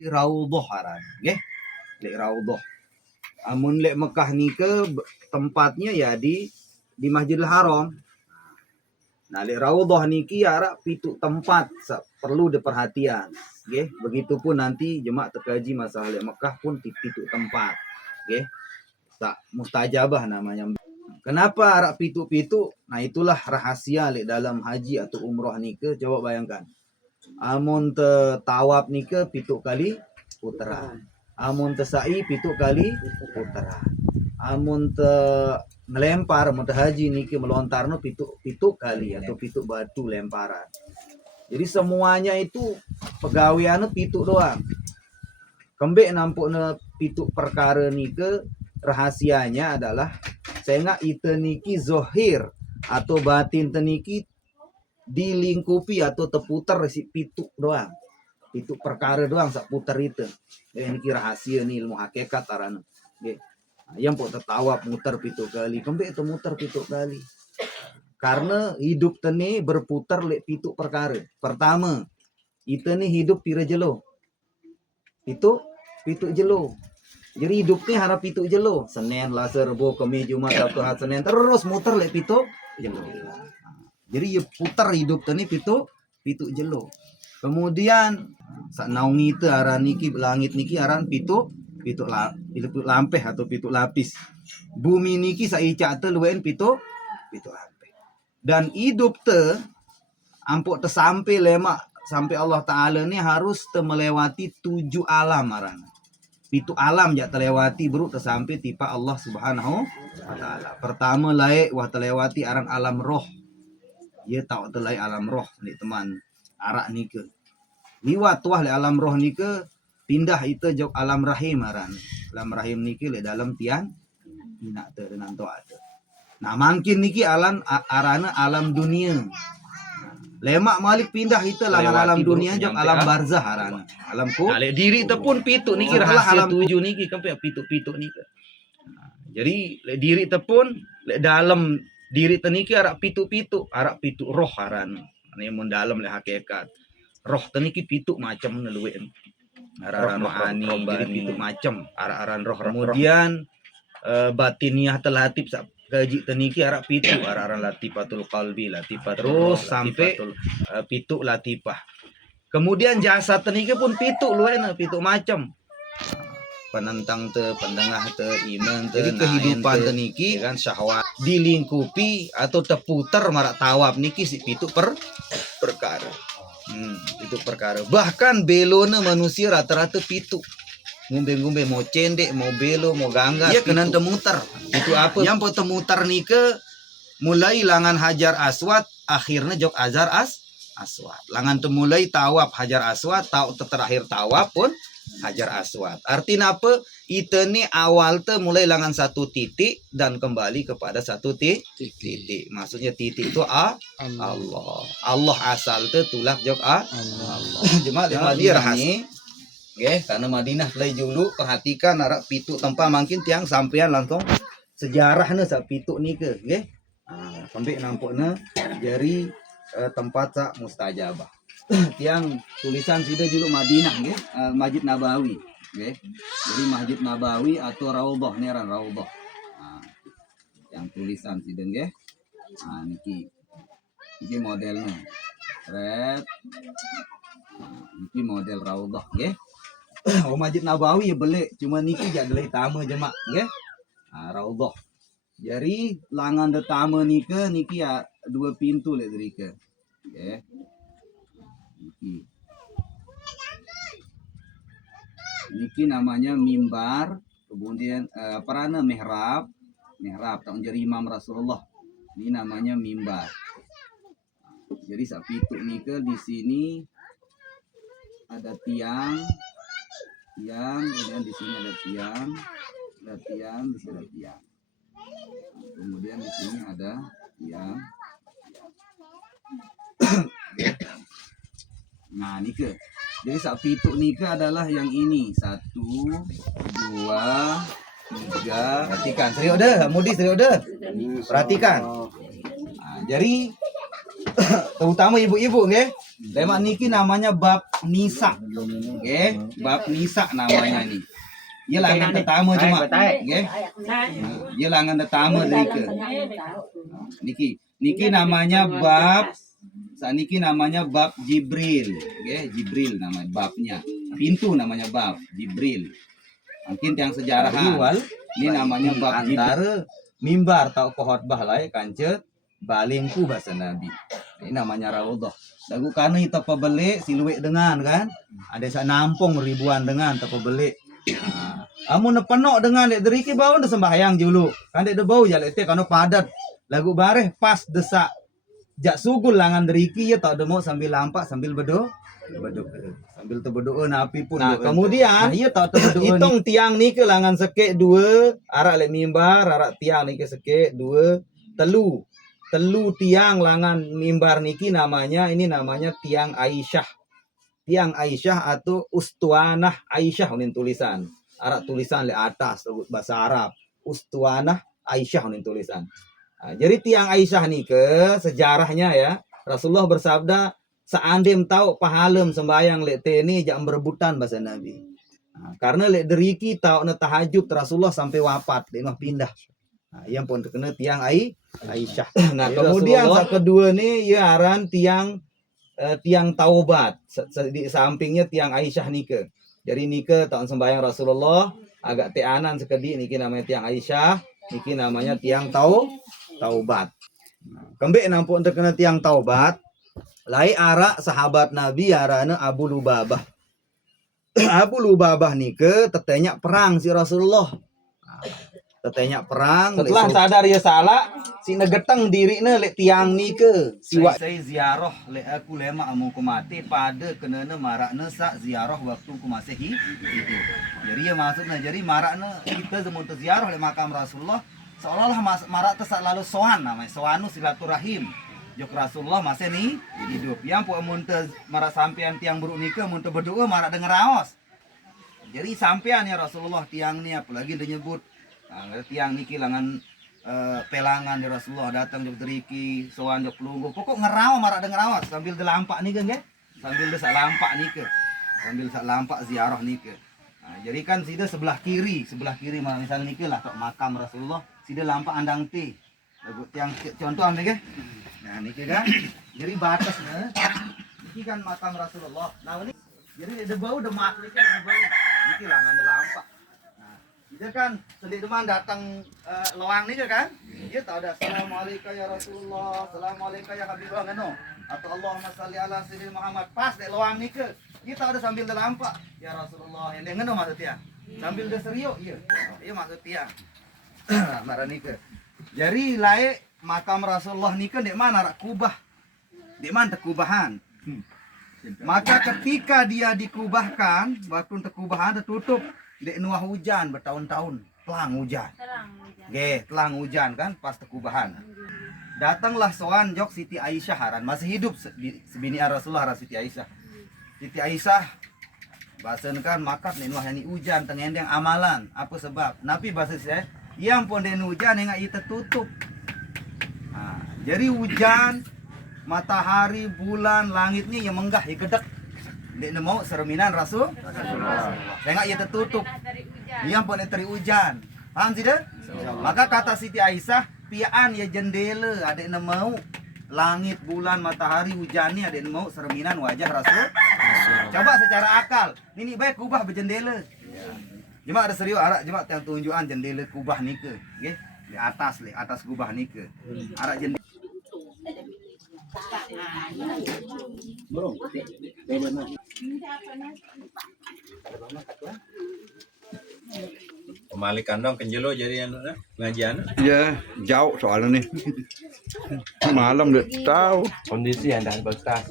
Raudhah aran nggih. Lek Raudhah. Amun lek Mekah nike tempatnya ya di Masjidil Haram. Nah, lek Raudhah niki arak pitu tempat perlu diperhatian. Nggih, begitupun nanti jemaah terkaji masalah lek Mekah pun pitu tempat. Nggih. Tak mustajabah namanya. Kenapa arak pitu-pitu? Nah, itulah rahasia lek dalam haji atau umroh nike. Coba bayangkan. Amun te tawaf nike pitu kali putaran. Amun te sa'i pitu kali putaran. Amun te melempar amun te haji niki melontarno pitu kali atau pitu batu lemparan. Jadi semuanya itu pegaweane pitu doang. Kembek nampukne pitu perkara nike rahasianya adalah sehingga ite niki zohir atau batin teniki dilingkupi atau terputar si pitu doang. Pitu perkara doang sak putar itu. Niki rahasia nih ilmu hakikat arana. Nggih. Yang pok tertawap muter pitu kali. Kembek itu muter pitu kali. Karena hidup teni berputar lek pitu perkara. Pertama, ite nih hidup pira jelo. Pitu jelo. Jadi hidupnya harap pitu jelo. Senin, Selasa, Rebo, Kamis, Jumat, Sabtu, Ahad, Senin terus muter lek pitu jelo. Jadi ya putar hidup tani pitu jelo. Kemudian sak naung itu aran niki langit niki aran pitu lampeh atau pitu lapis. Bumi niki saica teh luwen pitu lampeh. Dan hidup te ampuk te sampai lemak sampai Allah Ta'ala ini harus te melewati 7 alam aran. Pitu alam jak terlewati bro tersampai tipa Allah Subhanahu wa Ta'ala. Pertama laik wah terlewati aran alam roh. Ia tahu telai alam roh ni teman arak ni ke. Liwat wah le alam roh ni ke pindah itu jok alam rahim aran. Alam rahim ni ke le dalam tian nak te dengan to ada. Nah makin niki alam arana alam dunia. Lemak malik pindah itu alam dunia jok alam barzah arana. Alamku. Nah, le diri te pun pitu niki rahasia alam 7 niki kampe pitu niki. Jadi le diri te pun le dalam diri teniki arak pitu arak pitu roh aran. Ini mun dalam le hakikat. Roh teniki pitu macam neluwen. Aran rohani jadi pitu macam aran roh. Kemudian batiniah telatip gaji teniki arak pitu aran latifatul qalbi, latifat terus sampai pitu latifah. Kemudian jasad teniki pun pitu luwen pitu macam. Penentang te, pendengah te, iman te, jadi kehidupan te niki kan syahwat dilingkupi atau terputar marak tawab niki si pitu perkara. Itu perkara. Bahkan belona manusia rata-rata pitu. Ngumbe-ngumbe mau cendek, mau belo, mau gangga. Iya kena temuter. Itu apa? Yang temuter nike mulai langan hajar aswad, akhirnya jok azar aswad. Langan temulai tawab hajar aswad, terakhir tawab pun hajar aswad. Artinya apa? Itu nih awal te mulai langan satu titik dan kembali kepada satu titik. Maksudnya titik itu Allah. Allah asal te tulak jok Allah. Jemaah dia rahasia. Oke, karena Madinah play dulu perhatikan arak pitu tempat makin tiang sampean langsung sejarahnya sak pitu nih ke, oke? Sampai nampaknya dari tempat sak mustajabah. Tiang tulisan sudah dulu Madinah nggih, Masjid Nabawi nggih. Jadi Masjid Nabawi atau Raudhah neran Raudhah. Yang tulisan sudah nggih. Niki modelnya. Red. Niki model Raudhah nggih. Oh Masjid Nabawi ya belik, cuma niki jadi tamu jemaah nggih. Raudhah. Jadi langan detama niki ya 2 pintu lek derike. Nggih. Niki namanya mimbar, kemudian perana mihrab tahun jadi imam Rasulullah. Ini namanya mimbar. Jadi sapitu nike di sini ada tiang, kemudian di sini ada tiang, di sini ada tiang. Kemudian di sini ada tiang. Nah, nike. Jadi sapitu nike adalah yang ini. 1, 2, 3. Perhatikan, serius deh, Mudi serius deh. Perhatikan. Nah, jadi terutama ibu-ibu nggih. Lemak niki namanya bab nisa. Nggih, bab nisa namanya ini. Ia langan pertama cuma nggih. Ia langan pertama niki. Niki namanya bab saniki namanya bab Jibril, nggih, Jibril namanya babnya. Pintu namanya bab Jibril. Mungkin yang sejarahan. Ini namanya bab antara mimbar atau khotbah lah kancet balingku bahasa Nabi. Ini namanya raudhah. Lagu karena itu pebeli siluet dengan kan. Ada sak nampung ribuan dengan pebeli. Amun penok dengan dek deriki bau nda sembahyang dulu. Kan dek bau ya lete kano padat. Lagu bareh pas desak jak sugul langan deriki ya tak demo sambil lampak sambil berdoa. Sambil berdoa napi pun. Nah, kemudian iya tak berdoa hitung tiang ni ke langan sekek dua, arak lek mimbar, arak tiang ni ke sekek dua, telu tiang langan mimbar niki namanya tiang Aisyah. Tiang Aisyah atau Ustuanah Aisyah ini tulisan. Arak tulisan le atas bahasa Arab. Ustuanah Aisyah ini tulisan. Nah, jadi tiang Aisyah nih ke sejarahnya ya. Rasulullah bersabda, seandem tahu pahalem sembayang lek ini jam berebutan bahasa Nabi. Nah, karena lek deriki tahu na tahajud Rasulullah sampai wafat, dia mah pindah. Nah, yang pun terkena tiang Aisyah. Nah, kemudian yang kedua nih ya aran tiang taubat. Di sampingnya tiang Aisyah nike. Jadi nike tahun sembahyang Rasulullah agak teanan sekedi niki namanya tiang Aisyah, niki namanya tiang taubat. Kembali nampun terkena tiang taubat. Lai arak sahabat Nabi arana Abu Lubabah. Abu Lubabah nike tetenya perang si Rasulullah. Tetenya perang setelah sadar ya salah si negeteng dirina lek tiang nike siwa saya ziarah lek aku lema amu ku mati pada kenana marakna sak ziarah waktu ku masih hidup. Jadi ya maksudnya jadi marakna kita semua ziarah lek makam Rasulullah seolah-olah marak sak lalu soan namanya soanu silaturahim. Jok Rasulullah masih nih hidup. Yang pu amun marak sampean tiang buruk nike mun berdoa marak denger aos. Jadi sampean ya Rasulullah tiang ni apalagi dia nyebut tiang niki langan pelangan ya Rasulullah datang jok deriki soan jok pelunggu pokok ngerawa marak denger awas sambil delampak nih kan sambil desak lampak nih ke sambil sak lampak ziarah nih ke. Nah, jadi kan sida sebelah kiri misalnya niki lah tok makam Rasulullah sida lampak andang ti lagu tiang contoh ambil ke. Nah niki kan jadi batasnya niki kan makam Rasulullah. Nah ini jadi ada bau demak nih kan bau niki langan delampak. Dia kan sedih teman datang loang nih kan dia tahu ada assalamualaikum ya Rasulullah assalamualaikum ya Habibullah ngano atau Allahumma sholli ala sayyidina Muhammad pas dek loang nih ke kita ada sambil delampak ya Rasulullah yang ngano maksudnya sambil de serius iya maksudnya marah nih ke jadi lae makam Rasulullah nih ke dek mana rak kubah dek mana kubahan maka ketika dia dikubahkan waktu terkubahan tertutup dek nuah hujan bertahun-tahun telang hujan. Telang hujan kan pas tekubahan. Datanglah soan jok Siti Aisyah haran masih hidup sebini Rasulullah Siti Aisyah. Siti Aisyah bahasan kan makat nih nuah yani hujan tengendeng amalan apa sebab? Nabi bahasa saya yang pun den hujan yang ita tutup. Nah, jadi hujan matahari bulan langitnya yang menggah ya gedek. Dia mau sereminan Rasul. Saya nggak ia tertutup. Dia pun teri hujan. Paham tidak? Maka kata Siti Aisyah, pian ya jendela ada yang mau langit bulan matahari hujannya ada yang mau sereminan wajah Rasul. Coba secara akal, ini baik kubah berjendela. Cuma ada serius arak cuma yang tunjukan jendela kubah nih ke, di atas kubah nih ke. Arak jendela. Pemalik kandang kenjelo jadi pengajian. Ya, jauh soalnya nih. Malam udah tahu Kondisi anda bekas.